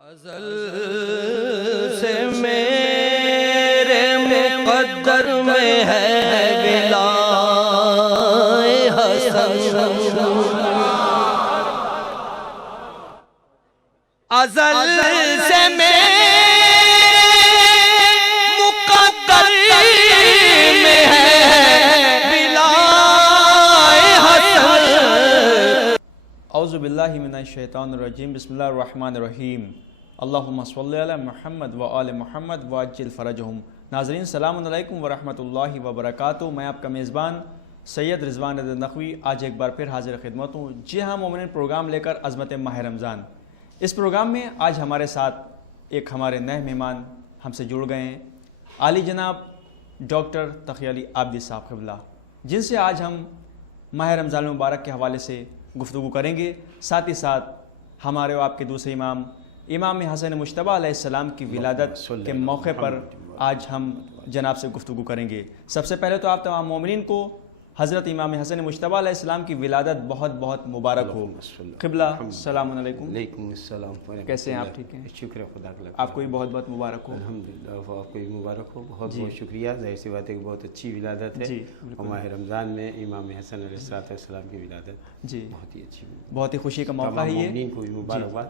ازل سے میرے مقدر میں ہے بلائے حسن، ازل سے میرے مقدر میں ہے بلائے حسن۔ اعوذ باللہ من الشیطان الرجیم، بسم اللہ الرحمن الرحیم، اللہم صلی علی محمد و آل محمد وعجل فرجہم۔ ناظرین السلام علیکم ورحمۃ اللہ وبرکاتہ، میں آپ کا میزبان سید رضوان نقوی آج ایک بار پھر حاضر خدمت ہوں۔ جی ہاں مومنین پروگرام لے کر عظمت ماہ رمضان۔ اس پروگرام میں آج ہمارے ساتھ ایک ہمارے نئے مہمان ہم سے جڑ گئے ہیں، عالی جناب ڈاکٹر تقی علی عابدی صاحب قبلہ، جن سے آج ہم ماہ رمضان المبارک کے حوالے سے گفتگو کریں گے۔ ساتھ ہی ساتھ ہمارے و آپ کے دوسرے امام حسن مجتبیٰ علیہ السلام کی ولادت کے موقع پر آج ہم جناب سے گفتگو کریں گے۔ سب سے پہلے تو آپ تمام مومنین کو حضرت امام حسن مجتبیٰ علیہ السلام کی ولادت بہت بہت مبارک ہو۔ قبلہ السلام علیکم۔ وعلیکم السلام۔ کیسے ہیں آپ؟ ٹھیک ہیں؟ شکر خدا کا، آپ کو بھی بہت بہت مبارک ہو۔ الحمدللہ، آپ کو بھی مبارک ہو، بہت بہت شکریہ۔ ظاہر سی بات ہے کہ بہت اچھی ولادت ہے، اور ماہ رمضان میں امام حسن علیہ السلام کی ولادت جی بہت ہی اچھی، بہت ہی خوشی کا موقع ہے یہ۔ مومنین کو بھی مبارکباد،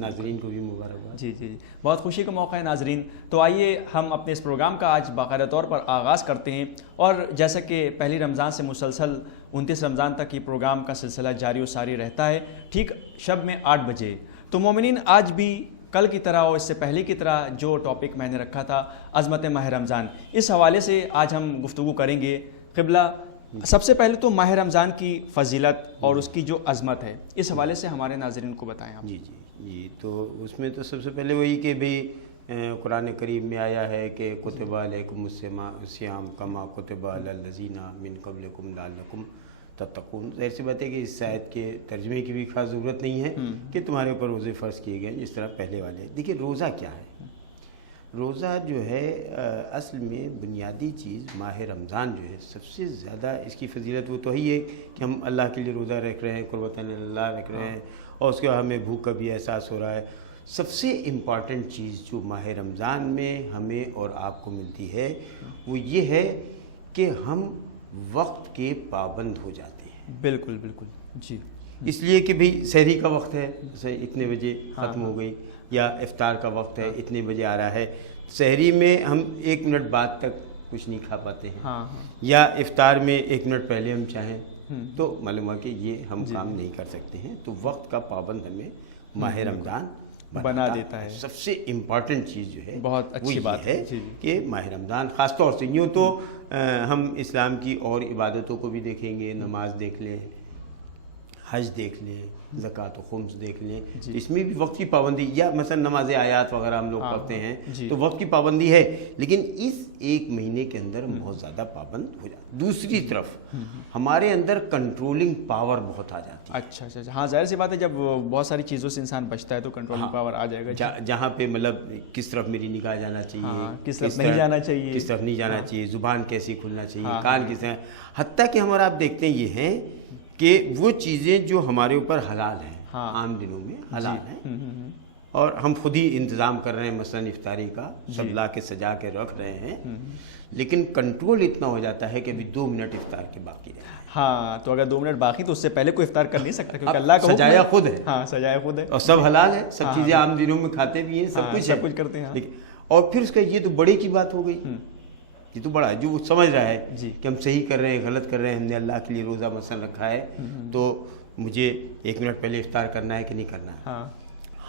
ناظرین کو بھی مبارکباد۔ جی بہت خوشی کا موقع ہے ناظرین۔ تو آئیے ہم اپنے اس پروگرام کا آج باقاعدہ طور پر آغاز کرتے ہیں، اور جیسا کہ پہلی رمضان سے مسلسل 29 رمضان تک یہ پروگرام کا سلسلہ جاری و ساری رہتا ہے، ٹھیک شب میں 8 بجے۔ تو مومنین آج بھی کل کی طرح اور اس سے پہلے کی طرح جو ٹاپک میں نے رکھا تھا عظمت ماہ رمضان، اس حوالے سے آج ہم گفتگو کریں گے۔ قبلہ سب سے پہلے تو ماہ رمضان کی فضیلت اور اس کی جو عظمت ہے، اس حوالے سے ہمارے ناظرین کو بتائیں آپ۔ جی تو اس میں تو سب سے پہلے وہی کہ بھی قرآن کریم میں آیا ہے کہ کتب علیکم الصیام کما کتب علی الذین من قبلکم لعلکم تتقون۔ ظاہر سی بات ہے کہ اس آیت کے ترجمے کی بھی خاص ضرورت نہیں ہے کہ تمہارے اوپر روزے فرض کیے گئے جس طرح پہلے والے۔ دیکھیے روزہ کیا ہے؟ روزہ جو ہے اصل میں بنیادی چیز ماہ رمضان جو ہے سب سے زیادہ اس کی فضیلت وہ تو ہی ہے کہ ہم اللہ کے لیے روزہ رکھ رہے ہیں، قربۃ اللہ رکھ رہے ہیں، اور اس کے بعد ہمیں بھوک کا بھی احساس ہو رہا ہے۔ سب سے امپارٹنٹ چیز جو ماہ رمضان میں ہمیں اور آپ کو ملتی ہے وہ یہ ہے کہ ہم وقت کے پابند ہو جاتے ہیں۔ بالکل جی، اس لیے کہ بھئی سحری کا وقت ہے، اتنے بجے ختم ہو گئی، یا افطار کا وقت ہے اتنے بجے آ رہا ہے، سحری میں ہم 1 منٹ بعد تک کچھ نہیں کھا پاتے ہیں، یا افطار میں 1 منٹ پہلے ہم چاہیں تو معلوم ہے کہ یہ ہم کام نہیں کر سکتے ہیں۔ تو وقت کا پابند ہمیں ماہ رمضان بنا دیتا ہے۔ سب سے امپارٹنٹ چیز جو ہے بہت اچھی بات ہے کہ ماہ رمضان خاص طور سے، یوں تو ہم اسلام کی اور عبادتوں کو بھی دیکھیں گے، نماز دیکھ لیں، حج دیکھ لیں، زکوٰۃ و خمس دیکھ لیں، اس میں بھی وقت کی پابندی، یا مثلا نماز آیات وغیرہ ہم لوگ پڑھتے ہیں تو وقت کی پابندی ہے، لیکن اس 1 مہینے کے اندر بہت زیادہ پابند ہو جاتا ہے۔ دوسری طرف ہمارے اندر کنٹرولنگ پاور بہت آ جاتی ہے۔ اچھا ہاں، ظاہر سی بات ہے جب بہت ساری چیزوں سے انسان بچتا ہے تو کنٹرولنگ پاور آ جائے گا۔ جہاں پہ مطلب کس طرف میری نگاہ جانا چاہیے، کس طرف نہیں جانا چاہیے، کس طرف نہیں جانا چاہیے، زبان کیسی کھلنا چاہیے، کان کس طرح، حتیٰ کہ ہمارا آپ دیکھتے ہیں یہ ہیں کہ وہ چیزیں جو ہمارے اوپر حلال ہیں، عام دنوں میں حلال ہیں، اور ہم خود ہی انتظام کر رہے ہیں، مثلا افطاری کا سب لا کے سجا کے رکھ رہے ہیں، لیکن کنٹرول اتنا ہو جاتا ہے کہ ابھی 2 منٹ افطار کے باقی رہے ہیں۔ ہاں، تو اگر 2 منٹ باقی تو اس سے پہلے کوئی افطار کر نہیں سکتا، کیونکہ اللہ کا سجایا خود ہے، سجایا خود ہے، اور سب حلال ہے، سب چیزیں عام دنوں میں کھاتے بھی ہیں، سب کچھ کرتے ہیں۔ اور پھر اس کا یہ تو بڑے کی بات ہو گئی، یہ تو بڑا ہے جو وہ سمجھ رہا ہے کہ ہم صحیح کر رہے ہیں، غلط کر رہے ہیں، ہم نے اللہ کے لیے روزہ مثلا رکھا ہے تو مجھے 1 منٹ پہلے افطار کرنا ہے کہ نہیں کرنا ہے۔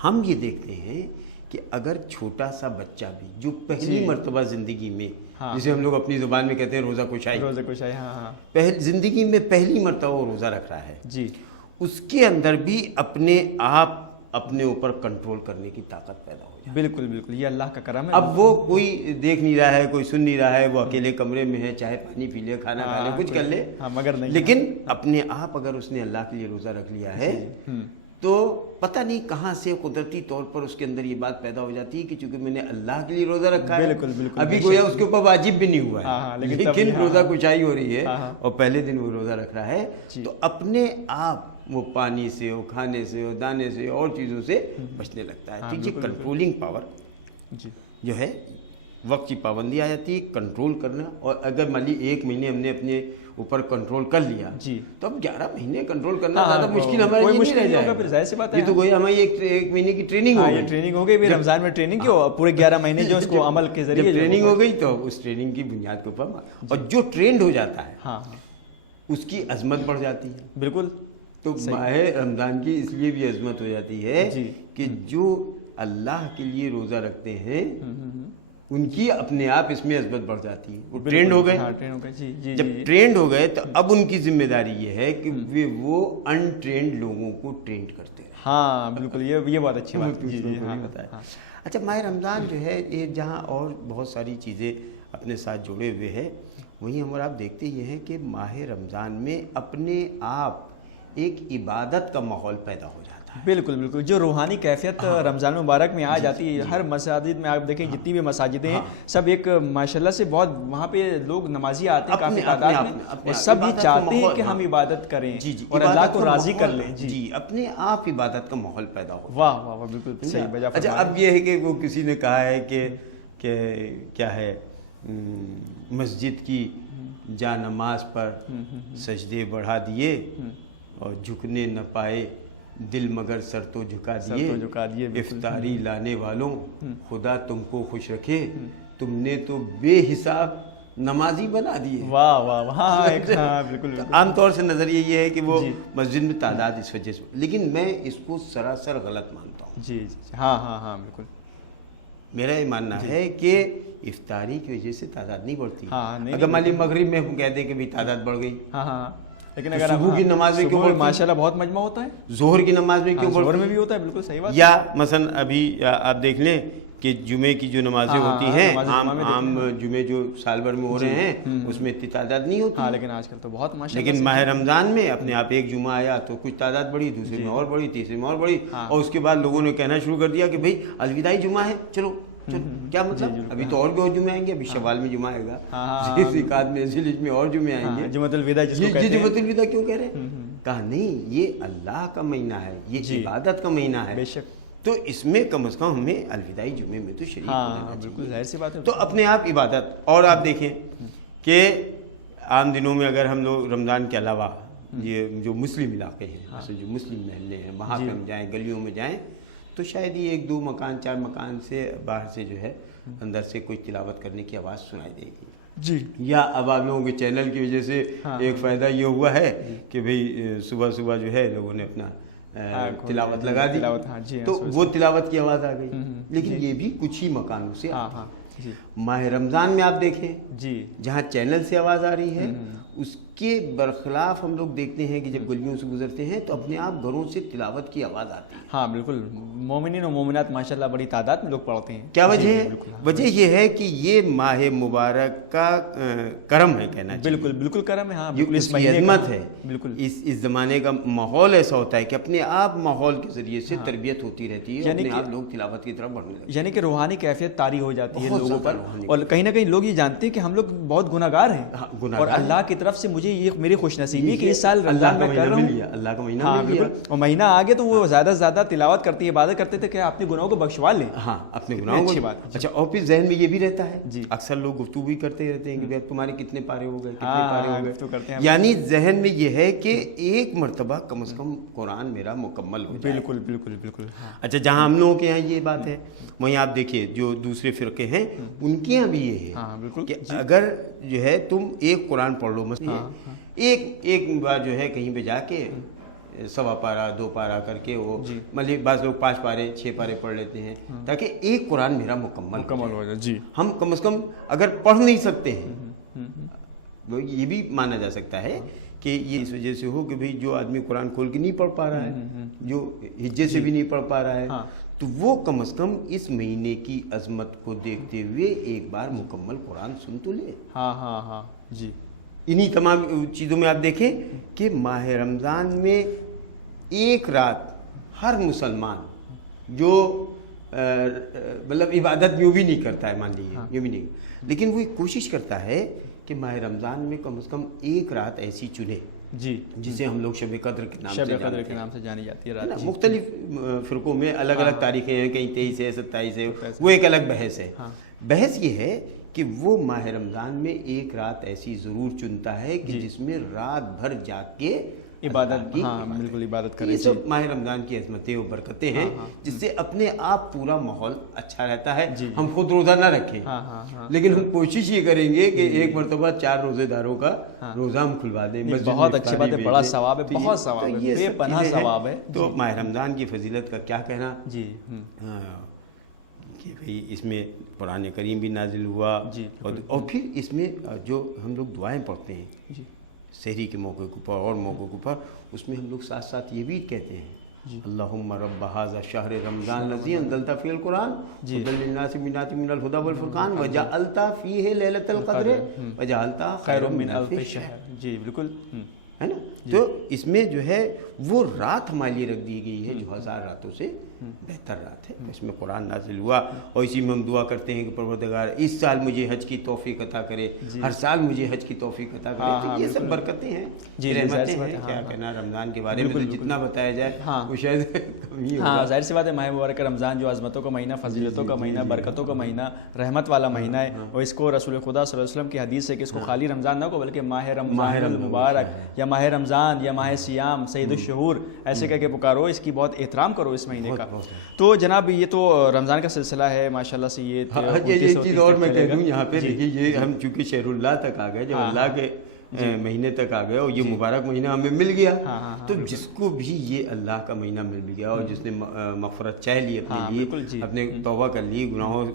ہم یہ دیکھتے ہیں کہ اگر چھوٹا سا بچہ بھی جو پہلی مرتبہ زندگی میں، جسے ہم لوگ اپنی زبان میں کہتے ہیں روزہ کشائی، زندگی میں پہلی مرتبہ وہ روزہ رکھ رہا ہے، اس کے اندر بھی اپنے آپ اپنے اوپر کنٹرول کرنے کی طاقت پیدا ہو جائے۔ بالکل یہ اللہ کا کرم ہے۔ اب وہ کوئی دیکھ نہیں رہا ہے، کوئی سن نہیں رہا ہے، وہ اکیلے کمرے میں ہے، چاہے پانی پی لے، کھانا کھا لے، کچھ کر لے، مگر نہیں، لیکن اپنے آپ اگر اس نے اللہ کے لیے روزہ رکھ لیا ہے تو پتہ نہیں کہاں سے قدرتی طور پر اس کے اندر یہ بات پیدا ہو جاتی ہے کہ چونکہ میں نے اللہ کے لیے روزہ رکھا ہے، ابھی گویا اس کے اوپر واجب بھی نہیں ہوا ہے، لیکن روزہ کشائی ہو رہی ہے اور پہلے دن وہ روزہ رکھ رہا ہے، تو اپنے آپ وہ پانی سے ہو، کھانے سے ہو، دانے سے اور چیزوں سے بچنے لگتا ہے۔ تو یہ کنٹرولنگ پاور جی جو ہے، وقت کی پابندی آ جاتی ہے، کنٹرول کرنا۔ اور اگر مان لی 1 مہینے ہم نے اپنے اوپر کنٹرول کر لیا جی تو اب 11 مہینے کنٹرول کرنا زیادہ مشکل ہمارے لیے نہیں رہ جائے گا۔ پھر ظاہر سی بات ہے، یہ تو کوئی ہماری 1 مہینے کی ٹریننگ ہو گئی، ٹریننگ ہو گئی، رمضان میں ٹریننگ کی، پورے 11 مہینے جو اس کو عمل کے ذریعے جب ٹریننگ ہو گئی تو اس ٹریننگ کی بنیاد کے اوپر اور جو ٹرینڈ ہو جاتا ہے ہاں اس کی عظمت بڑھ جاتی ہے۔ بالکل۔ تو ماہ رمضان کی اس لیے بھی عظمت ہو جاتی ہے کہ جو اللہ کے لیے روزہ رکھتے ہیں ان کی اپنے آپ اس میں عظمت بڑھ جاتی ہے۔ وہ ٹرینڈ ہو گئے، جب ٹرینڈ ہو گئے تو اب ان کی ذمہ داری یہ ہے کہ وہ ان ٹرینڈ لوگوں کو ٹرینڈ کرتے ہیں۔ ہاں بالکل، یہ بات اچھی بات ہے۔ اچھا، ماہ رمضان جو ہے یہ جہاں اور بہت ساری چیزیں اپنے ساتھ جوڑے ہوئے ہیں، وہیں ہم اور آپ دیکھتے یہ ہیں کہ ماہ رمضان میں اپنے آپ ایک عبادت کا ماحول پیدا ہو جاتا ہے۔ بالکل بالکل، جو روحانی کیفیت رمضان مبارک میں آ جاتی ہے، ہر مساجد میں آپ دیکھیں جتنی بھی مساجدیں ہیں سب ایک ماشاءاللہ سے بہت، وہاں پہ لوگ نمازی آتے ہیں کافی تعداد میں، اور سب یہ چاہتے ہیں کہ ہم عبادت کریں اور اللہ کو راضی کر لیں۔ جی، اپنے آپ عبادت کا ماحول پیدا ہو۔ واہ واہ واہ، بالکل صحیح بجا۔ اچھا، اب یہ ہے کہ وہ کسی نے کہا ہے کہ کیا ہے، مسجد کی جا نماز پر سجدے بڑھا دیے اور جھکنے نہ پائے دل مگر سر تو جھکا دیے، افطاری لانے والوں خدا تم کو خوش رکھے، تم نے تو بے حساب نمازی بنا دیے۔ واہ واہ، ہاں بالکل۔ عام طور سے نظریہ یہ ہے کہ وہ مسجد میں تعداد اس وجہ سے، لیکن میں اس کو سراسر غلط مانتا ہوں۔ جی جی، ہاں بالکل۔ میرا یہ ماننا ہے کہ افطاری کی وجہ سے تعداد نہیں بڑھتی۔ اگر مان لی مغرب میں ہم کہہ دیں کہ بھی تعداد بڑھ گئی، ہاں، لیکن اگر صبح کی نماز میں کیوں بڑھتی؟ ماشاءاللہ بہت مجمع ہوتا ہے، ظہر کی نماز میں کیوں بڑھتی؟ ظہر میں بھی ہوتا ہے، بالکل صحیح بات۔ یا مثلا ابھی آپ دیکھ لیں کہ جمعے کی جو نمازیں ہوتی ہیں، عام جمعے جو سال بھر میں ہو رہے ہیں اس میں اتنی تعداد نہیں ہوتی، ہاں، لیکن آج کل تو بہت ماشاءاللہ۔ لیکن ماہ رمضان میں اپنے آپ ایک جمعہ آیا تو کچھ تعداد بڑھی، دوسرے میں اور بڑھی، تیسرے میں اور بڑھی، اور اس کے بعد لوگوں نے کہنا شروع کر دیا کہ بھئی الوداعی جمعہ ہے، چلو کیا مطلب، ابھی تو اور بھی اور جمعے آئیں گے، ابھی شوال میں جمعہ آئے گا، ذوالقعدہ میں، ذوالحجہ میں اور جمعے آئیں گے، جمعۃ الوداع جس کو کہتے ہیں۔ جمعۃ الوداع کیوں کہہ رہے ہیں؟ کہا نہیں، یہ اللہ کا مہینہ ہے، یہ عبادت کا مہینہ ہے، بے شک، تو اس میں کم از کم ہمیں الوداعی جمعے میں تو شریک ہونا چاہیے۔ بالکل ظاہر سی بات ہے۔ تو اپنے آپ عبادت، اور آپ دیکھیں کہ عام دنوں میں اگر ہم لوگ رمضان کے علاوہ یہ جو مسلم علاقے ہیں، مثلا جو مسلم محلے ہیں، وہاں پہ ہم جائیں، گلیوں میں جائیں، تو شاید یہ 1-2 مکان 4 مکان سے باہر سے جو ہے اندر سے کوئی تلاوت کرنے کی آواز سنائی دے گی جی۔ یا اب آپ لوگوں کے چینل کی وجہ سے ایک فائدہ یہ ہوا ہے کہ بھئی صبح صبح جو ہے لوگوں نے اپنا تلاوت لگا دی، تو وہ تلاوت کی آواز آ گئی، لیکن یہ بھی کچھ ہی مکانوں سے آتی ہے۔ ماہ رمضان میں آپ دیکھیں جہاں چینل سے آواز آ رہی ہے، اس کے برخلاف ہم لوگ دیکھتے ہیں کہ جب گلیوں سے گزرتے ہیں تو اپنے آپ گھروں سے تلاوت کی آواز آتی ہے۔ ہاں بالکل، مومنین و مومنات ماشاءاللہ بڑی تعداد میں لوگ پڑھتے ہیں۔ کیا وجہ ہے؟ وجہ یہ ہے کہ یہ ماہ مبارک کا کرم ہے، کہنا چاہیے، بالکل بالکل کرم ہے، ہاں اس کی عظمت ہے، بالکل۔ اس زمانے کا ماحول ایسا ہوتا ہے کہ اپنے آپ ماحول کے ذریعے سے تربیت ہوتی رہتی ہے، اپنے آپ لوگ تلاوت کی طرف بڑھنے لگتے ہیں، یعنی کہ روحانی کیفیت طاری ہو جاتی ہے لوگوں پر، اور کہیں نہ کہیں لوگ یہ جانتے ہیں کہ ہم لوگ بہت گناہ گار ہیں، اور اللہ کی طرف سے مجھے یہ میری خوش نصیبی کہ اس سال رمضان میں کر رہا ہوں، اللہ کا مہینہ ہاں بالکل، اور مہینہ آگے تو وہ زیادہ سے زیادہ تلاوت کرتے، عبادت کرتے تھے کہ اپنے گناہوں کو بخشوا لیں۔ ہاں، اپنے گناہوں کو، اچھی بات۔ اچھا، اور پھر ذہن میں یہ بھی رہتا ہے، اکثر لوگ گفتگو بھی کرتے رہتے ہیں کہ بھئی تمہارے کتنے پارے ہو گئے، کتنے پارے ہو گئے، یعنی ذہن میں یہ ہے کہ ایک مرتبہ کم از کم قرآن میرا مکمل ہو جائے۔ بالکل بالکل بالکل۔ اچھا، جہاں ہم لوگوں کے یہاں یہ بات ہے، وہیں آپ دیکھیے جو دوسرے فرقے ہیں ان کے یہاں بھی یہ ہے کہ اگر جو ہے تم ایک قرآن پڑھ لو، مثلا ایک بار جو ہے کہیں پہ جا کے 1.25 پارہ 2 پارہ کر کے، وہ مطلب بعض لوگ 5 پارے 6 پارے پڑھ لیتے ہیں تاکہ ایک قرآن میرا مکمل ہو جائے۔ جی، ہم کم از کم اگر پڑھ نہیں سکتے ہیں، یہ بھی مانا جا سکتا ہے کہ یہ اس وجہ سے ہو کہ بھئی جو آدمی قرآن کھول کے نہیں پڑھ پا رہا ہے، جو ہجے سے بھی نہیں پڑھ پا رہا ہے، تو وہ کم از کم اس مہینے کی عظمت کو دیکھتے ہوئے ایک بار مکمل قرآن سن تو لے۔ ہاں جی۔ انہی تمام چیزوں میں آپ دیکھیں کہ ماہ رمضان میں ایک رات ہر مسلمان جو مطلب عبادت یوں بھی نہیں کرتا ہے، مان لیجیے یوں بھی نہیں، لیکن وہ کوشش کرتا ہے کہ ماہ رمضان میں کم از کم ایک رات ایسی چنے جی جسے ہم لوگ شب قدر کے نام سے شب جانتے قدر ہیں کے نام سے جانی جاتی ہے ہے نا؟ رات. مختلف فرقوں میں الگ الگ تاریخیں ہیں، کہیں 23 ہے 27 ہے، وہ ایک الگ بحث ہے. بحث یہ ہے کہ وہ ماہ رمضان میں ایک رات ایسی ضرور چنتا ہے کہ جس میں رات بھر جاگ کے عبادت، ہاں بالکل عبادت کرے. یہ سب ماہ رمضان کی عظمتیں و برکتیں ہیں جس سے اپنے آپ پورا ماحول اچھا رہتا ہے. ہم خود روزہ نہ رکھیں لیکن ہم کوشش یہ کریں گے کہ ایک مرتبہ 4 روزے داروں کا روزہ ہم کھلوا دیں. بہت اچھی بات ہے، بڑا ثواب ہے، بہت ثواب ہے، بے پناہ ثواب ہے. تو ماہ رمضان کی فضیلت کا کیا کہنا جی کہ بھئی اس میں قرآن کریم بھی نازل ہوا، اور پھر اس میں جو ہم لوگ دعائیں پڑھتے ہیں سحری کے موقع کے اوپر اور موقعوں کے اوپر، اس میں ہم لوگ ساتھ ساتھ یہ بھی کہتے ہیں اللہم رب ھذا الشہر رمضان الذی انزلت فیہ القرآن ھدی للناس بینات من الھدی والفرقان وجعلت فیہ لیلۃ القدر وجعلت خیر من الف شہر. جی بالکل ہے نا. تو اس میں جو ہے وہ رات ہمارے لیے رکھ دی گئی ہے جو 1000 راتوں سے بہتر رات ہے. اس میں قرآن نازل ہوا اور اسی میں ہم دعا کرتے ہیں کہ پروردگار اس سال مجھے حج کی توفیق عطا کرے، ہر سال مجھے حج کی توفیق عطا کرے. تو یہ سب برکتیں ہیں، رحمتیں ہیں. کیا کہنا رمضان کے بارے میں جتنا بتایا جائے وہ شاید کمی ہوگا. ہاں ظاہر سی بات ہے، ماہ مبارک رمضان جو عظمتوں کا مہینہ، فضیلتوں کا مہینہ، برکتوں کا مہینہ، رحمت والا مہینہ ہے. اور اس کو رسول خدا صلی اللہ علیہ وسلم کی حدیث ہے کہ اس کو خالی رمضان نہ کو بلکہ ماہ رمضان المبارک یا ماہ رمضان یا ماہ سیام سید الشہور ایسے کہہ کے پکارو. اس کی بہت احترام کرو اس مہینے کا. تو جناب یہ تو رمضان کا سلسلہ ہے ماشاءاللہ سے. یہ چیز اور میں کہہ دوں یہاں پہ، دیکھیے یہ ہم چونکہ شہر اللہ تک آ گئے، جب اللہ کے مہینے تک آ گئے اور یہ مبارک مہینہ ہمیں مل گیا، تو جس کو بھی یہ اللہ کا مہینہ مل گیا اور جس نے مغفرت چاہ لی اپنے لیے، اپنے توبہ کر لی، گناہوں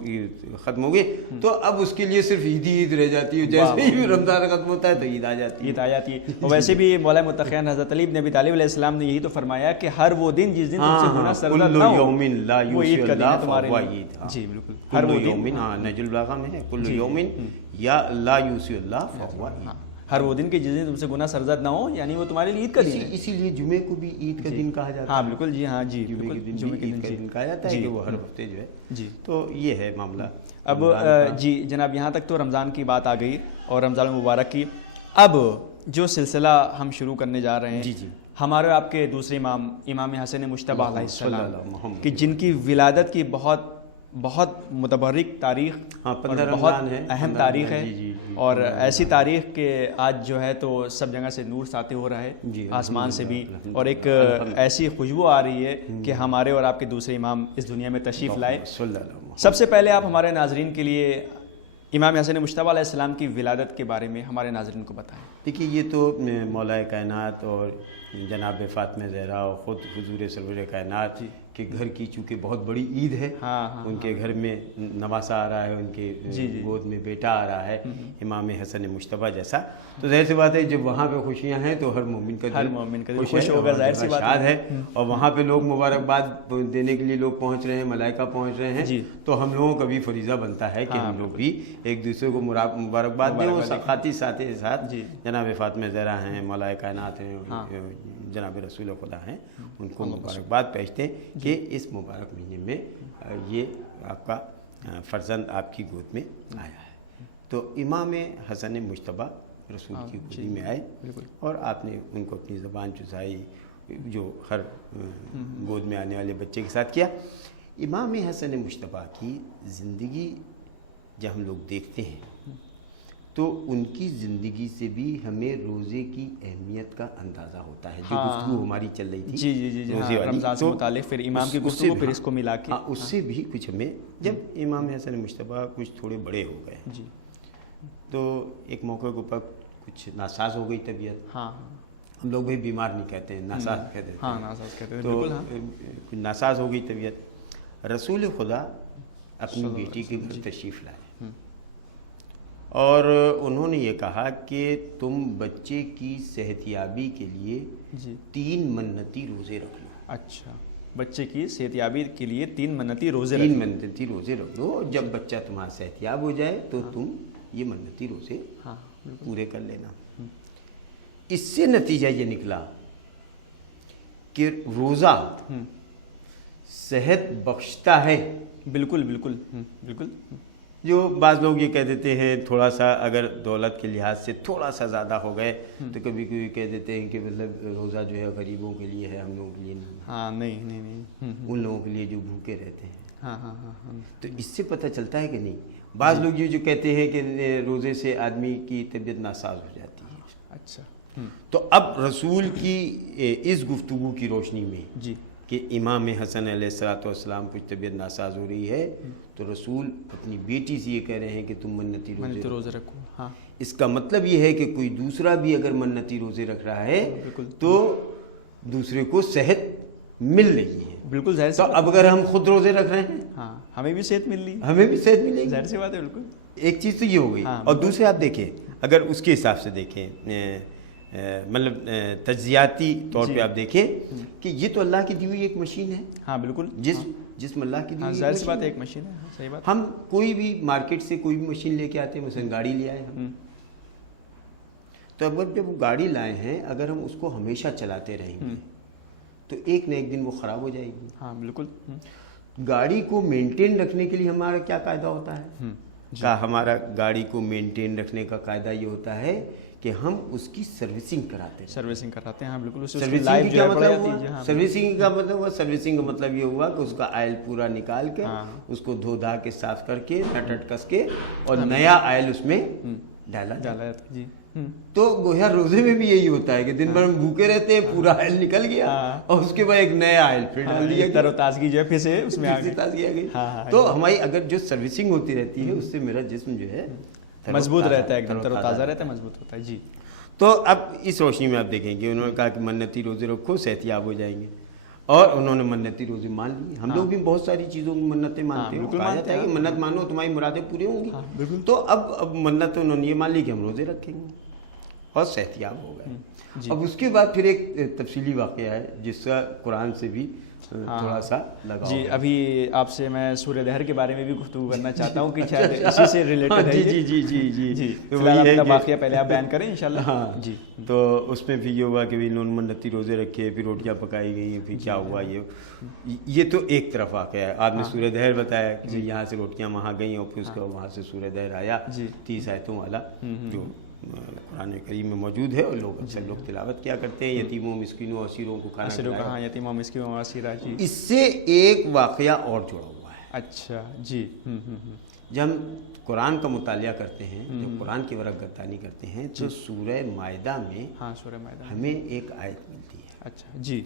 ختم ہو گئے، تو اب اس کے لیے صرف عید رہ جاتی ہے. جیسے ہی رمضان ختم ہوتا ہے تو عید آ جاتی ہے. اور ویسے بھی مولا متقین حضرت علی بن ابی طالب علیہ السلام نے یہی تو فرمایا کہ ہر وہ دن جس دن تم سے گناہ سرزد نہ ہو وہ عید کا دن ہے تمہارے لیے. جی بالکل، ہر وہ دن، نہج البلاغہ میں ہے کل یومن یا لا یوسی اللہ فہو عید. ہر وہ دن کے جس دن تم سے گناہ سرزد نہ ہو یعنی وہ تمہارے لیے عید کا دن ہے. اسی لیے جمعے کو بھی عید کا دن کہا جاتا ہے. ہاں بالکل. جی ہاں جی جمعے کے دن عید کا دن کہا جاتا ہے کہ وہ ہر ہفتے جو ہے. جی تو یہ ہے معاملہ. اب جی جناب یہاں تک تو رمضان کی بات آ گئی اور رمضان المبارک کی. اب جو سلسلہ ہم شروع کرنے جا رہے ہیں، ہمارے آپ کے دوسرے امام، امام حسن مجتبیٰ علیہ السلام کہ جن کی ولادت کی بہت متبرک تاریخ اور بہت اہم تاریخ ہے، اور ایسی تاریخ کہ آج جو ہے تو سب جگہ سے نور ساطع ہو رہا ہے، آسمان سے بھی، اور ایک ایسی خوشبو آ رہی ہے کہ ہمارے اور آپ کے دوسرے امام اس دنیا میں تشریف لائے. سب سے پہلے آپ ہمارے ناظرین کے لیے امام حسن مجتبیٰ علیہ السلام کی ولادت کے بارے میں ہمارے ناظرین کو بتائیں. دیکھیے یہ تو مولا کائنات اور جناب فاطمہ زہرا اور خود حضور سرور کائنات کے گھر کی چونکہ بہت بڑی عید ہے. ان کے گھر میں نواسا آ رہا ہے، ان کے گود میں بیٹا آ رہا ہے امام حسن مجتبیٰ جیسا. تو ظاہر سی بات ہے جب وہاں پہ خوشیاں ہیں تو ہر مومن کا خوش ہوگا، ظاہر سی بات ہے. اور وہاں پہ لوگ مبارکباد دینے کے لیے لوگ پہنچ رہے ہیں، ملائکہ پہنچ رہے ہیں. تو ہم لوگوں کا بھی فریضہ بنتا ہے کہ ہم لوگ بھی ایک دوسرے کو مبارکباد دیں. اور ساتھ ساتھ جناب فاطمہ زہرا ہیں، مولا کائنات ہیں، جناب رسول خدا ہیں، ان کو مبارکباد پیشتے ہیں کہ اس مبارک مہینے میں یہ آپ کا فرزند آپ کی گود میں آیا ہے. تو امام حسن مجتبیٰ رسول کی گودی میں آئے اور آپ نے ان کو اپنی زبان چسائی جو ہر گود میں آنے والے بچے کے ساتھ کیا. امام حسن مجتبیٰ کی زندگی جب ہم لوگ دیکھتے ہیں تو ان کی زندگی سے بھی ہمیں روزے کی اہمیت کا اندازہ ہوتا ہے. جو گفتگو ہماری چل رہی تھی جی رمضان سے متعلق، پھر امام کی گفتگو، پھر اس کو ملا کے اس سے بھی کچھ ہمیں، جب امام حسن مجتبیٰ کچھ تھوڑے بڑے ہو گئے تو ایک موقع کے اوپر کچھ ناساز ہو گئی طبیعت. ہم لوگ بھی بیمار نہیں کہتے ہیں، ناساز کہتے ہیں. تو کچھ ناساز ہو گئی طبیعت. رسول خدا اپنی بیٹی کے گھر تشریف لائے اور انہوں نے یہ کہا کہ تم بچے کی صحت یابی کے لیے 3 منتی روزے رکھ لو. اچھا، بچے کی صحت یابی کے لیے 3 منتی روزے رکھ لو. اور جب بچہ تمہارا صحت یاب ہو جائے تو تم یہ منتی روزے پورے کر لینا. اس سے نتیجہ یہ نکلا کہ روزہ صحت بخشتا ہے. بالکل. جو بعض لوگ یہ کہہ دیتے ہیں تھوڑا سا اگر دولت کے لحاظ سے تھوڑا سا زیادہ ہو گئے تو کبھی کبھی کہہ دیتے ہیں کہ مطلب روزہ جو ہے غریبوں کے لیے ہے، ہم لوگوں کے لیے نہیں، ہاں نہیں ان لوگوں کے لیے جو بھوکے رہتے ہیں۔ ہاں ہاں ہاں ہاں تو اس سے پتہ چلتا ہے کہ نہیں، بعض لوگ یہ جو کہتے ہیں کہ روزے سے آدمی کی طبیعت ناساز ہو جاتی ہے۔ اچھا تو اب رسول کی اس گفتگو کی روشنی میں جی کہ امام حسن علیہ الصلوۃ والسلام کچھ طبیعت ناساز ہو رہی ہے تو رسول اپنی بیٹی سے یہ کہہ رہے ہیں کہ تم منتی روزے رکھو۔ ہاں اس کا مطلب یہ ہے کہ کوئی دوسرا بھی اگر منتی روزے رکھ رہا ہے بالکل، تو دوسرے کو صحت مل رہی ہے۔ بالکل ظاہر تو اب اگر ہم خود روزے رکھ رہے ہیں ہاں ہمیں بھی صحت مل رہی ہے، ہمیں بھی صحت ملے گی، ظاہر سی بات ہے بالکل۔ ایک چیز تو یہ ہو گئی۔ اور دوسرے آپ دیکھیں اگر اس کے حساب سے دیکھیں مطلب تجزیاتی طور پہ آپ دیکھیں کہ یہ تو اللہ کی دی ہوئی ایک مشین ہے۔ ہاں بالکل، جسم اللہ کی دی ہوئی ظاہر سی بات ہے، ایک مشین ہے، صحیح بات۔ ہم کوئی بھی مارکیٹ سے کوئی بھی مشین لے کے آتے ہیں، مثلا گاڑی لے آئے ہم، تو اب جب وہ گاڑی لائے ہیں اگر ہم اس کو ہمیشہ چلاتے رہیں گے تو ایک نہ ایک دن وہ خراب ہو جائے گی۔ ہاں بالکل۔ گاڑی کو مینٹین رکھنے کے لیے ہمارا کیا قاعدہ ہوتا ہے؟ ہمارا گاڑی کو مینٹین رکھنے کا قاعدہ یہ ہوتا ہے کہ ہم اس کی سروسنگ کراتے ہیں۔ سروسنگ کراتے ہیں، ہاں بالکل۔ سروسنگ کیا مطلب ہوا؟ سروسنگ کا مطلب ہوا، سروسنگ کا مطلب یہ ہوا کہ اس کا آئل پورا نکال کے اس کو دھو دھا کے صاف کر کے نٹ اٹ کس کے اور نیا آئل اس میں ڈالا جاتا ہے۔ جی تو گویا روزے میں بھی یہی ہوتا ہے کہ دن بھر ہم بھوکے رہتے ہیں، پورا آئل نکل گیا اور اس کے بعد ایک نیا آئل پھر ڈال دیا، تر و تازگی جو ہے پھر سے اس میں آ گئی۔ تو ہماری اگر جو سروسنگ ہوتی رہتی ہے اس سے میرا جسم جو ہے مضبوط رہتا ہے، ایک دم تر و تازہ رہتا ہے، مضبوط ہوتا ہے۔ جی تو اب اس روشنی میں آپ دیکھیں گے انہوں نے کہا کہ منتی روزے رکھو صحت یاب ہو جائیں گے، اور انہوں نے منتی روزے مان لی۔ ہم لوگ بھی بہت ساری چیزوں کی منتیں مانتے ہیں، کہا جاتا ہے کہ منت مانو تمہاری مرادیں پوری ہوں گی۔ تو اب منت انہوں نے یہ مان لی کہ ہم روزے رکھیں گے اور صحت یاب ہو گئے۔ اب اس کے بعد پھر ایک تفصیلی واقعہ ہے جس کا قرآن سے بھی تھوڑا سا لگاؤ۔ جی ابھی آپ سے میں سورہ دہر کے بارے میں بھی گفتگو کرنا چاہتا ہوں کہ شاید اسی سے ریلیٹڈ ہے۔ جی جی جی جی جی اپنا واقعہ پہلے آپ بیان کریں انشاءاللہ۔ ہاں جی، تو اس میں بھی یہ ہوا کہ انہوں نے منتی روزے رکھے، پھر روٹیاں پکائی گئی، پھر کیا ہوا یہ تو ایک طرف واقعہ ہے۔ آپ نے سورہ دہر بتایا کہ یہاں سے روٹیاں وہاں گئیں اور پھر اس کے وہاں سے سورہ دہر آیا 30 آیتوں والا جو قرآن کریم میں موجود ہے، اور لوگ اکثر لوگ تلاوت کیا کرتے ہیں، یتیموں مسکینوں اور اسیروں کو کھانا کھلایا۔ یتیموں مسکینوں اور اسیرا۔ جی اس سے ایک واقعہ اور جڑا ہوا ہے۔ اچھا جی، جب ہم قرآن کا مطالعہ کرتے ہیں، جب قرآن کی ورق گردانی کرتے ہیں تو سورہ مائدہ میں ہمیں ایک آیت ملتی ہے۔ اچھا جی،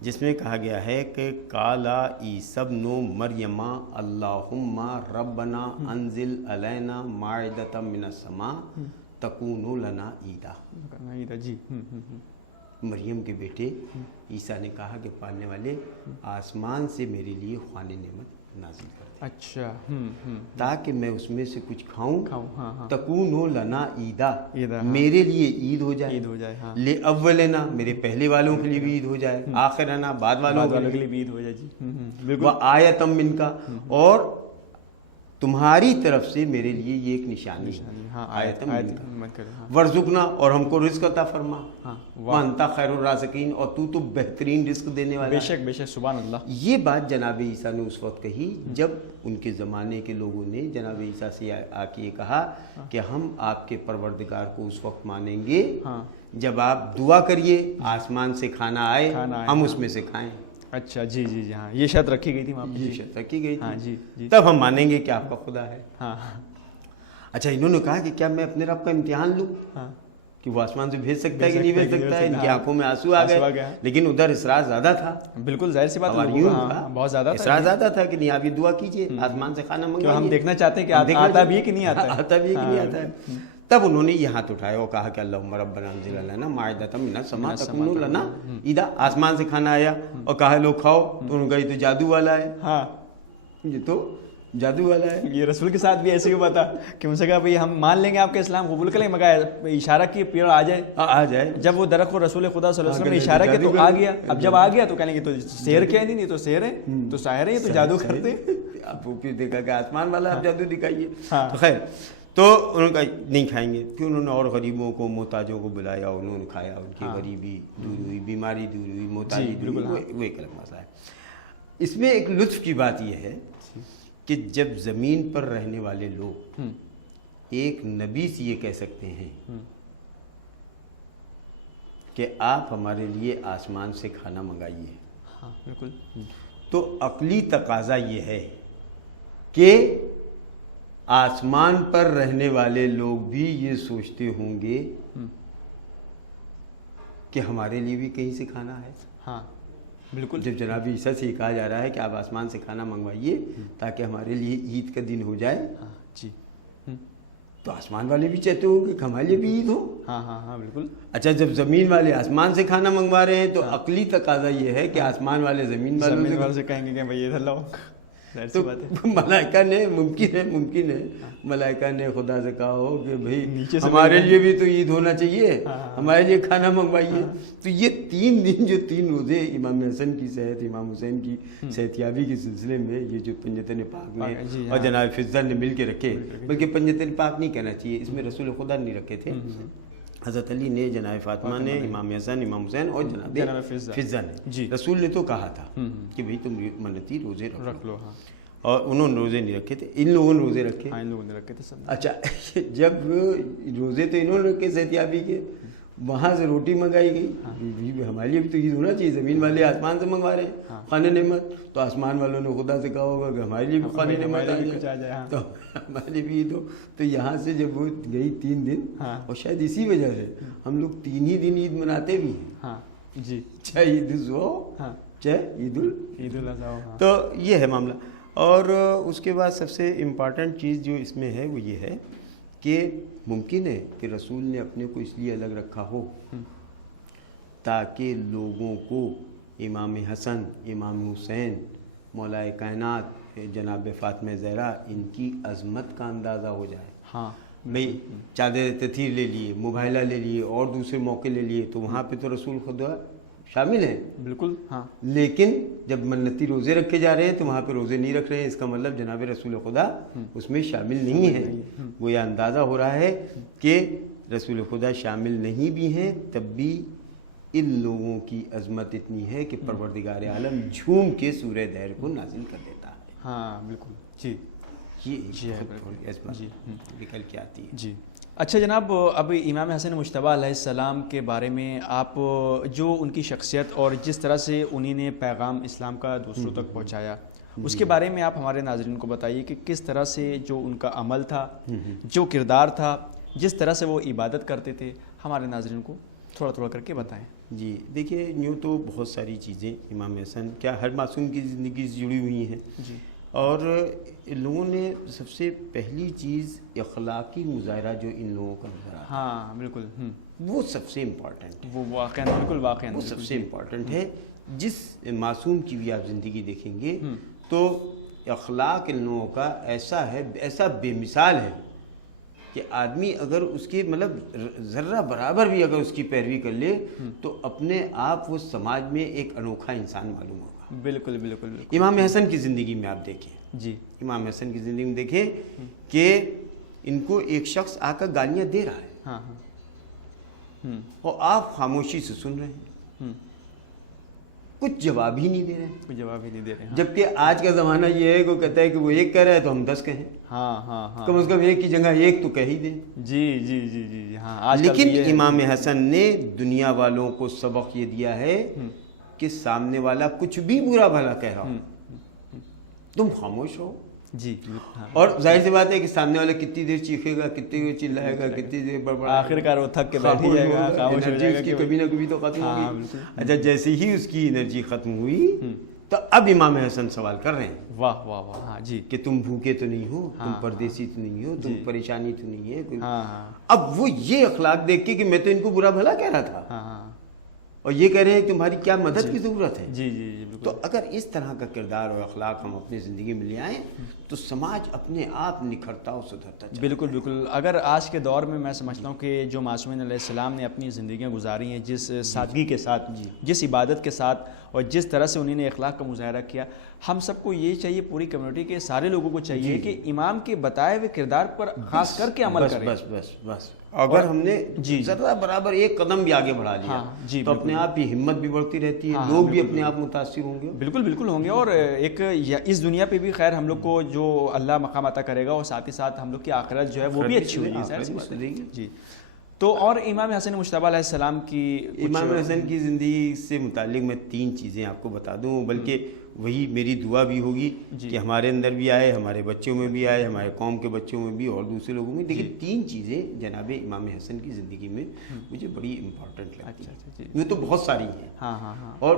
جس میں کہا گیا ہے کہ قالا عیسی ابن مریم اللہم ربنا انزل علینا مائدۃ من السماء تکون لنا عیدا۔ جی، مریم کے بیٹے عیسیٰ نے کہا کہ پالنے والے آسمان سے میرے لیے خوان نعمت نازل کر دے، اچھا تاکہ میں اس میں سے کچھ کھاؤں، تکون لنا عیدا، میرے لیے عید ہو جائے، لے اولنا، میرے پہلے والوں کے لیے بھی عید ہو جائے، آخرنا، بعد والوں کے لیے بھی عید ہو جائے، وہ آیتم من کا، اور تمہاری طرف سے میرے لیے یہ ایک نشانی ہے، آیتم من کا، ورزقنا، اور ہم کو رزق عطا فرما، وانتا خیر الرازقین، اور تو بہترین رزق دینے والا ہے۔ بے شک بے شک، سبحان اللہ۔ یہ بات جناب عیسیٰ نے اس وقت کہی جب ان کے زمانے کے لوگوں نے جناب عیسیٰ سے آ کے یہ کہا کہ ہم آپ کے پروردگار کو اس وقت مانیں گے جب آپ دعا کریے آسمان سے کھانا آئے، ہم اس میں سے کھائیں۔ اچھا جی جی جی، ہاں یہ شرط رکھی گئی تھی وہاں پہ، یہ شرط رکھی گئی ہاں تھی، جی، تب ہم مانیں گے کہ آپ کا خدا ہے۔ ہاں اچھا، انہوں نے کہا کہ کیا میں اپنے رب کا امتحان لوں کہ وہ آسمان سے بھیج سکتا ہے کہ نہیں بھیج سکتا ہے؟ ان کی آنکھوں میں آنسو آ گئے، لیکن ادھر اصرار زیادہ تھا۔ بالکل ظاہر سی بات ہے، بہت زیادہ اصرار زیادہ تھا کہ نہیں آپ یہ دعا کیجئے آسمان سے کھانا منگوائیے، ہم دیکھنا چاہتے ہیں کہ آتا بھی ہے کہ نہیں آتا ہے، آتا بھی ہے کہ نہیں آتا ہے۔ تب انہوں نے یہ ہاتھ اٹھایا اور کہا کہ اللہم ربنا انزل علینا مائدۃ من السماء تکون لنا عیدا، آسمان سے کھانا آیا اور کہا لوگ کھاؤ، تو انہوں نے کہا یہ تو جادو والا ہے، ہاں یہ تو جادو والا ہے۔ یہ رسول کے ساتھ بھی ایسے ہی ہوا تھا کہ ان سے کہا بھائی ہم مان لیں گے آپ کا اسلام قبول کریں، مگر اشارہ کیے پیڑ آ جائے، جب وہ درخت کو رسول خدا صلی اللہ علیہ وسلم نے اشارہ کیا تو آ گیا، اب جب آ گیا تو کہنے کہ تو سحر کیا نہیں تو سحر ہے، تو ساحر ہے، یہ تو جادو کرتے۔ اب وہ پھر دیکھا کہ آسمان والا اب جادو دکھائیے، تو خیر تو انہوں نے کہا نہیں کھائیں گے۔ پھر انہوں نے اور غریبوں کو محتاجوں کو بلایا، انہوں نے کھایا، ان کی غریبی دور ہوئی، بیماری دور ہوئی، محتاجی دور ہوئی، وہ ایک الگ مسئلہ ہے۔ اس میں ایک لطف کی بات یہ ہے کہ جب زمین پر رہنے والے لوگ ایک نبی سے یہ کہہ سکتے ہیں کہ آپ ہمارے لیے آسمان سے کھانا منگائیے، ہاں بالکل، تو عقلی تقاضا یہ ہے کہ آسمان پر رہنے والے لوگ بھی یہ سوچتے ہوں گے کہ ہمارے لیے بھی کہیں سے کھانا ہے۔ ہاں بالکل، جب جناب عیسیٰ سے کہا جا رہا ہے کہ آپ آسمان سے کھانا منگوائیے تاکہ ہمارے لیے عید کا دن ہو جائے، ہاں جی، تو آسمان والے بھی چاہتے ہوں گے کہ ہمارے لیے بھی عید ہو۔ ہاں ہاں ہاں بالکل۔ اچھا، جب زمین والے آسمان سے کھانا منگوا رہے ہیں تو عقلی تقاضا یہ ہے کہ آسمان والے زمین والوں سے کہیں گے کہ بھائی ادھر لاؤ، تو ملائکہ نے ممکن ہے ملائکہ نے خدا سے کہا ہو کہ بھئی ہمارے لیے بھی تو عید ہونا چاہیے، ہمارے لیے کھانا منگوائیے۔ تو یہ 3 دن جو 3 روزے امام حسن کی صحت، امام حسین کی صحت یابی کے سلسلے میں یہ جو پنجتن پاک میں اور جناب فضل نے مل کے رکھے، بلکہ پنجتن پاک نہیں کہنا چاہیے، اس میں رسول خدا نہیں رکھے تھے، حضرت علی نے، جناب فاطمہ نے، امام حسن، امام حسین اور جناب فضل نے۔ رسول نے تو کہا تھا کہ بھئی تم منتی روزے رکھ لو، اور انہوں نے روزے نہیں رکھے تھے، ان لوگوں نے روزے رکھے۔ ان لوگوں نے رکھے تھے سب۔ اچھا، جب روزے تو انہوں نے رکھے صحت یابی کے، وہاں سے روٹی منگائی گئی، ہمارے لیے بھی تو عید ہونا چاہیے، زمین والے آسمان سے منگوا رہے ہیں خوان نعمت، تو آسمان والوں نے خدا سے کہا ہوگا کہ ہمارے لیے بھی خوان نعمت آ جائے تو ہمارے لیے بھی عید ہو۔ تو یہاں سے جب وہ گئی 3 دن، اور شاید اسی وجہ سے ہم لوگ 3 ہی دن عید مناتے بھی ہیں جی، چاہے عید الضحیٰ ہو چاہے عید الاضحیٰ ہو۔ تو یہ ہے معاملہ۔ اور اس کے بعد سب سے امپارٹنٹ چیز جو اس میں ہے وہ یہ ہے کہ ممکن ہے کہ رسول نے اپنے کو اس لیے الگ رکھا ہو تاکہ لوگوں کو امام حسن، امام حسین، مولا کائنات جناب فاطمہ زہرا، ان کی عظمت کا اندازہ ہو جائے۔ ہاں بھئی چادر تطہیر لے لیے، مباہلہ لے لیے، اور دوسرے موقع لے لیے، تو وہاں پہ تو رسول خدا شامل ہیں بالکل، ہاں، لیکن جب منتی روزے رکھے جا رہے ہیں تو وہاں پہ روزے نہیں رکھ رہے ہیں، اس کا مطلب جناب رسول خدا اس میں شامل نہیں ہے۔ وہ یہ اندازہ ہو رہا ہے کہ رسول خدا شامل نہیں بھی ہیں، تب بھی ان لوگوں کی عظمت اتنی ہے کہ پروردگار عالم جھوم کے سورہ دہر کو نازل کر دیتا ہے۔ ہاں بالکل، جی، یہ عظمت نکل کے آتی ہے۔ جی اچھا جناب، اب امام حسن مجتبی علیہ السلام کے بارے میں آپ جو ان کی شخصیت اور جس طرح سے انہی نے پیغام اسلام کا دوسروں تک پہنچایا، اس کے بارے میں آپ ہمارے ناظرین کو بتائیے کہ کس طرح سے جو ان کا عمل تھا، جو کردار تھا، جس طرح سے وہ عبادت کرتے تھے، ہمارے ناظرین کو تھوڑا تھوڑا کر کے بتائیں۔ جی دیکھیے، یوں تو بہت ساری چیزیں امام حسن کیا ہر معصوم کی زندگی سے جڑی ہوئی ہیں، جی، اور لوگوں نے سب سے پہلی چیز اخلاقی مظاہرہ جو ان لوگوں کا نظر آتا ہے، ہاں بالکل، وہ سب سے امپورٹنٹ ہے، وہ واقعاً بالکل واقعاً وہ سب سے امپورٹنٹ ہے۔ جس معصوم کی بھی آپ زندگی دیکھیں گے تو اخلاق ان لوگوں کا ایسا ہے، ایسا بے مثال ہے کہ آدمی اگر اس کی مطلب ذرہ برابر بھی اگر اس کی پیروی کر لے تو اپنے آپ وہ سماج میں ایک انوکھا انسان معلوم ہوگا۔ بالکل بالکل۔ امام حسن کی زندگی میں آپ دیکھیں، جی، امام حسن کی زندگی میں دیکھیں کہ ان کو ایک شخص آ کر گالیاں دے رہا ہے، ہاں ہاں، اور آپ خاموشی سے سن رہے ہیں، کچھ جواب ہی نہیں دے رہے ہیں، کوئی جواب ہی نہیں دے رہے ہیں، جبکہ آج کا زمانہ یہ ہے کہ وہ کہتا ہے کہ وہ ایک کہہ رہا ہے تو ہم 10 کہیں، ہاں ہاں ہاں، کم از کم ایک کی جگہ ایک تو کہہ ہی دیں۔ جی جی جی جی ہاں، لیکن امام حسن نے دنیا والوں کو سبق یہ دیا ہے کہ سامنے والا کچھ بھی برا بھلا کہہ رہا ہو تم خاموش ہو، جی، اور ظاہر سی بات ہے کہ سامنے والا کتنی دیر چیخے گا، کتنی دیر چلائے گا، کتنی دیر بڑبڑائے گا، آخر کار وہ تھک کے بیٹھ ہی جائے گا، خاموش ہو جائے گا، اس کی کبھی نہ کبھی تو ختم ہوگی۔ اچھا، جیسے ہی اس کی انرجی ختم ہوئی تو اب امام حسن سوال کر رہے ہیں، واہ واہ واہ، ہاں جی، کہ تم بھوکے تو نہیں ہو، تم پردیسی تو نہیں ہو، تم پریشانی تو نہیں ہے کوئی۔ ہاں، اب وہ یہ اخلاق دیکھ کے کہ میں تو ان کو برا بھلا کہہ رہا تھا، ہاں، اور یہ کہہ رہے ہیں کہ تمہاری کیا مدد کی ضرورت ہے۔ جی جی جی بالکل۔ تو اگر اس طرح کا کردار اور اخلاق ہم اپنی زندگی میں لے آئیں تو سماج اپنے آپ نکھرتا اور سدھرتا چلا۔ بالکل بالکل۔ اگر آج کے دور میں میں سمجھتا ہوں کہ جو معصومین علیہ السلام نے اپنی زندگیاں گزاری ہیں، جس سادگی کے ساتھ، جس عبادت کے ساتھ، اور جس طرح سے انہوں نے اخلاق کا مظاہرہ کیا، ہم سب کو یہ چاہیے, پوری کمیونٹی کے سارے لوگوں کو چاہیے کہ امام کے بتائے ہوئے کردار پر خاص کر کے عمل کریں. بس اگر ہم نے ذرا برابر ایک قدم بھی آگے بڑھا لیا تو اپنے آپ ہی ہمت بھی بڑھتی رہتی ہے, لوگ بھی اپنے آپ متاثر ہوں گے. بالکل ہوں گے, اور ایک اس دنیا پہ بھی خیر ہم لوگ کو جو اللہ مقام عطا کرے گا, اور ساتھ ہی ساتھ ہم لوگ کی آخرت جو ہے وہ بھی اچھی ہوگی. جی, تو اور امام حسن مجتبی علیہ السلام کی, امام حسن کی زندگی سے متعلق میں 3 چیزیں آپ کو بتا دوں, بلکہ وہی میری دعا بھی ہوگی کہ ہمارے اندر بھی آئے, ہمارے بچوں میں بھی آئے, ہمارے قوم کے بچوں میں بھی اور دوسرے لوگوں میں. لیکن 3 چیزیں جناب امام حسن کی زندگی میں مجھے بڑی امپورٹنٹ لگتی ہیں. یہ تو بہت ساری ہیں اور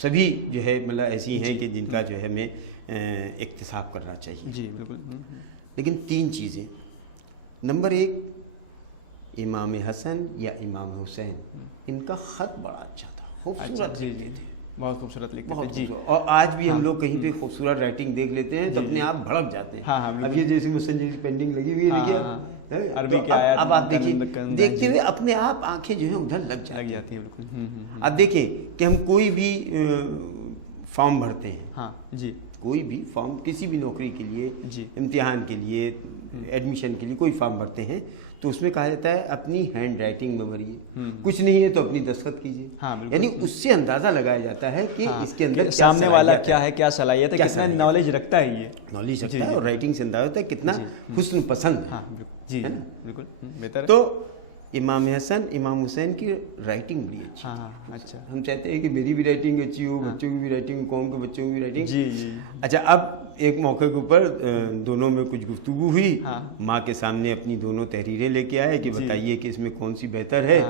سبھی جو ہے مطلب ایسی ہیں کہ جن کا جو ہے ہمیں اکتساب کرنا چاہیے. جی بالکل. لیکن 3 چیزیں. نمبر 1, امام حسن یا امام حسین, ان کا خط بڑا اچھا تھا, خوبصورت لکھتے تھے, بہت خوبصورت لکھتے تھے. جی, اور آج بھی ہم لوگ کہیں پہ خوبصورت رائٹنگ دیکھ لیتے ہیں تو اپنے آپ بھڑک جاتے ہیں. اب یہ جیسی مسنجری پینٹنگ لگی ہوئی ہے دیکھیے عربی کی آیات, اب آپ دیکھیے دیکھتے ہوئے اپنے آپ آنکھیں جو ہیں ادھر لگ جاتی ہیں. بالکل. اب دیکھیں کہ ہم کوئی بھی فارم بھرتے ہیں, ہاں جی, کوئی بھی فارم کسی بھی نوکری کے لیے, امتحان کے لیے, ایڈمیشن کے لیے کوئی فارم بھرتے ہیں تو اس میں کہا جاتا ہے اپنی ہینڈ رائٹنگ میں بھریے, کچھ نہیں ہے تو اپنی دستخط کیجیے. یعنی اس سے اندازہ لگایا جاتا ہے کہ اس کے اندر سامنے والا کیا ہے, کیا صلاحیت ہے, کتنا نالج رکھتا ہے. یہ نالج رکھتا ہے, اور رائٹنگ سے اندازہ ہوتا ہے کتنا حسن پسند ہے. جی بالکل بہتر. تو امام حسن امام حسین کی رائٹنگ بڑی اچھی. اچھا, ہم چاہتے ہیں کہ میری بھی رائٹنگ اچھی ہو, بچوں کی بھی رائٹنگ, قوم کے بچوں کی بھی رائٹنگ. جی. اچھا, اب ایک موقع کے اوپر دونوں میں کچھ گفتگو ہوئی, ماں کے سامنے اپنی دونوں تحریریں لے کے آئے کہ بتائیے کہ اس میں کون سی بہتر ہے.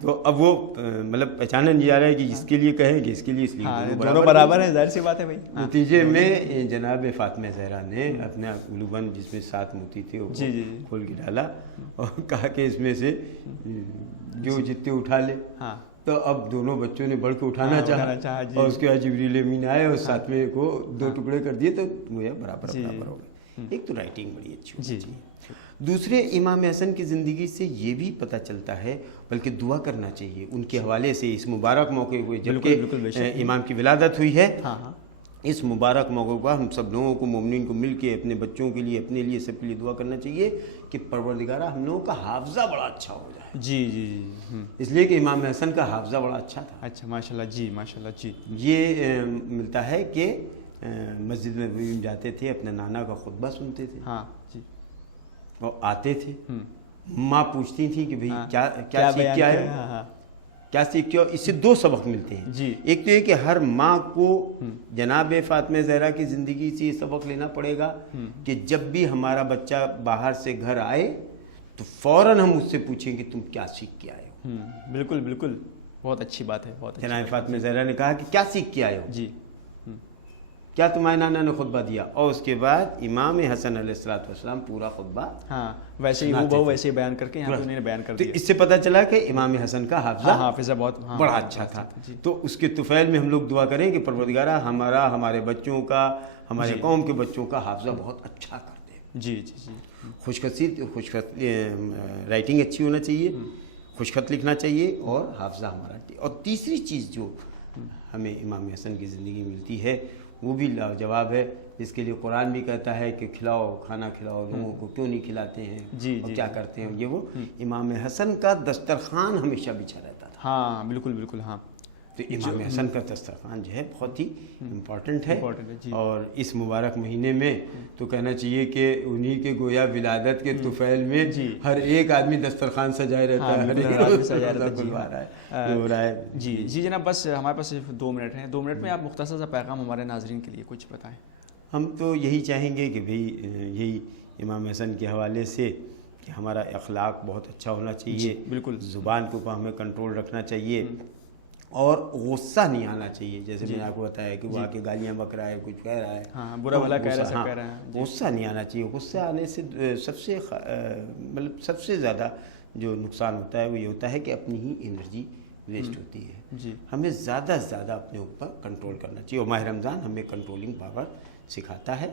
تو اب وہ مطلب پہچانا نہیں جا رہا ہے کہ اس کے لیے کہیں کہ اس کے لیے, اس لیے دونوں برابر ہیں, ظاہر سی بات ہے بھائی. نتیجے میں جناب فاطمہ زہرا نے اپنا گلوبند جس میں 7 موتی تھے وہ کھول کے ڈالا اور کہا کہ اس میں سے جو جتنے اٹھا لے. تو اب دونوں بچوں نے بڑھ کے اٹھانا چاہا اور اس کے بعد جبریل امین آئے اور 7ویں کو 2 ٹکڑے کر دیے تو وہ برابر ہو گئے. ایک تو رائٹنگ بڑی اچھی ہونی چاہیے. دوسرے, امام حسن کی زندگی سے یہ بھی پتہ چلتا ہے, بلکہ دعا کرنا چاہیے ان کے حوالے سے. اس مبارک موقع ہوئے جبکہ امام کی ولادت ہوئی ہے, اس مبارک موقع پر ہم سب لوگوں کو, مومنین کو مل کے اپنے بچوں کے لیے, اپنے لیے, سب کے لیے دعا کرنا چاہیے کہ پروردگارہ ہم لوگوں کا حافظہ بڑا اچھا ہو جائے. جی. اس لیے کہ امام حسن کا حافظہ بڑا اچھا تھا. اچھا, ماشاءاللہ. جی ماشاءاللہ. جی, یہ ملتا ہے کہ مسجد میں جاتے تھے, اپنے نانا کا خطبہ سنتے تھے. جی, اور آتے تھے, ماں پوچھتی تھی کہ بھئی کیا سیکھ کے آئے ہو, کیا سیکھ کے. اس سے 2 سبق ملتے ہیں. ایک تو یہ کہ ہر ماں کو جناب فاطمہ زہرا کی زندگی سے یہ سبق لینا پڑے گا کہ جب بھی ہمارا بچہ باہر سے گھر آئے تو فوراً ہم اس سے پوچھیں کہ تم کیا سیکھ کے آئے ہو. بالکل, بہت اچھی بات ہے. جناب فاطمہ زہرا نے کہا کہ کیا سیکھ کے آئے ہو, جی, کیا تمہارے نانا نے خطبہ دیا. اور اس کے بعد امام حسن علیہ السلام پورا خطبہ ویسے ہی وہ ویسے بیان کر کے یہاں پہ انہوں نے بیان کر دیا. تو اس سے پتہ چلا کہ امام حسن کا حافظہ بہت بڑا اچھا تھا. تو اس کے طفیل میں ہم لوگ دعا کریں کہ پروردگارہ ہمارے بچوں کا, ہمارے قوم کے بچوں کا حافظہ بہت اچھا کر دے. جی. خوش خط رائٹنگ اچھی ہونا چاہیے, خوش خط لکھنا چاہیے, اور حافظہ ہمارا. اور تیسری چیز جو ہمیں امام حسن کی زندگی ملتی ہے وہ بھی لاجواب ہے, جس کے لیے قرآن بھی کہتا ہے کہ کھانا کھلاؤ لوگوں کو, کیوں نہیں کھلاتے ہیں اور کیا کرتے ہیں. یہ وہ امام حسن کا دسترخوان ہمیشہ بچھا رہتا تھا. بالکل. تو امام حسن کا دسترخوان جو ہے بہت ہی امپورٹنٹ ہے. اور اس مبارک مہینے میں تو کہنا چاہیے کہ انہی کے گویا ولادت کے طفیل میں ہر ایک آدمی دسترخوان سجائے رہتا ہے. جی جناب, بس ہمارے پاس صرف 2 منٹ ہیں. 2 منٹ میں آپ مختصر سا پیغام ہمارے ناظرین کے لیے کچھ بتائیں. ہم تو یہی چاہیں گے کہ بھئی یہی امام حسن کے حوالے سے کہ ہمارا اخلاق بہت اچھا ہونا چاہیے. بالکل. زبان کے اوپر ہمیں کنٹرول رکھنا چاہیے اور غصہ نہیں آنا چاہیے. جیسے میں نے آپ کو بتایا کہ وہ آ کے گالیاں بک رہا ہے, کچھ کہہ رہا ہے, برا بھلا کہہ رہا ہے, غصہ نہیں آنا چاہیے. غصہ آنے سے سب سے زیادہ جو نقصان ہوتا ہے وہ یہ ہوتا ہے کہ اپنی ہی انرجی ویسٹ ہوتی ہے. ہمیں زیادہ سے زیادہ اپنے اوپر کنٹرول کرنا چاہیے, اور ماہ رمضان ہمیں کنٹرولنگ پاور سکھاتا ہے.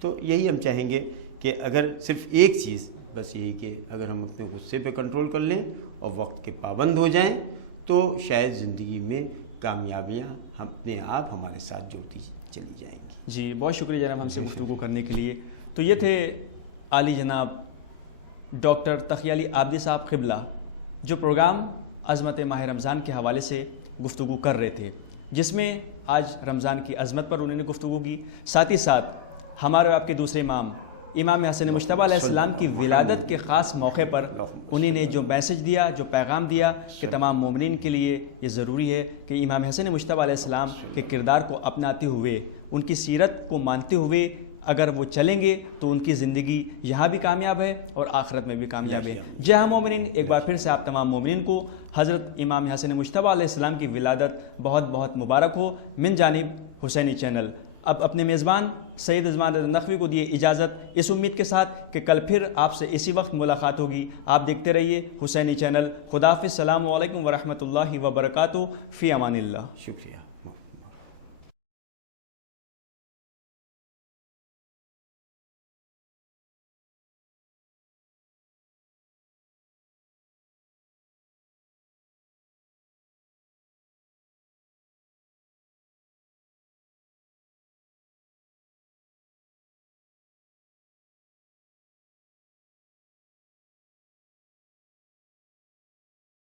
تو یہی ہم چاہیں گے کہ اگر صرف ایک چیز بس یہی کہ اگر ہم اپنے غصے پہ کنٹرول کر لیں اور وقت کے پابند ہو جائیں تو شاید زندگی میں کامیابیاں اپنے آپ ہمارے ساتھ جڑتی چلی جائیں گی۔ جی بہت شکریہ جناب ہم سے گفتگو کرنے کے لیے۔ تو یہ تھے عالی جناب ڈاکٹر تقی علی عابدی صاحب قبلہ، جو پروگرام عظمت ماہ رمضان کے حوالے سے گفتگو کر رہے تھے، جس میں آج رمضان کی عظمت پر انہوں نے گفتگو کی، ساتھ ہی ساتھ ہمارے آپ کے دوسرے امام امام حسن مجتبیٰ علیہ السلام کی ولادت کے خاص موقع پر انہیں نے جو میسج دیا، جو پیغام دیا کہ تمام مومنین کے لیے یہ ضروری ہے کہ امام حسن مجتبیٰ علیہ السلام کے کردار کو اپناتے ہوئے، ان کی سیرت کو مانتے ہوئے اگر وہ چلیں گے تو ان کی زندگی یہاں بھی کامیاب ہے اور آخرت میں بھی کامیاب ہے۔ جی ہاں مومنین، ایک بار پھر سے آپ تمام مومنین کو حضرت امام حسن مجتبیٰ علیہ السلام کی ولادت بہت بہت مبارک ہو من جانب حسینی چینل۔ اب اپنے میزبان سید عثمان رضا نقوی کو دیے اجازت، اس امید کے ساتھ کہ کل پھر آپ سے اسی وقت ملاقات ہوگی۔ آپ دیکھتے رہیے حسینی چینل۔ خدا حافظ، السلام علیکم ورحمۃ اللہ وبرکاتہ، فی امان اللہ۔ شکریہ۔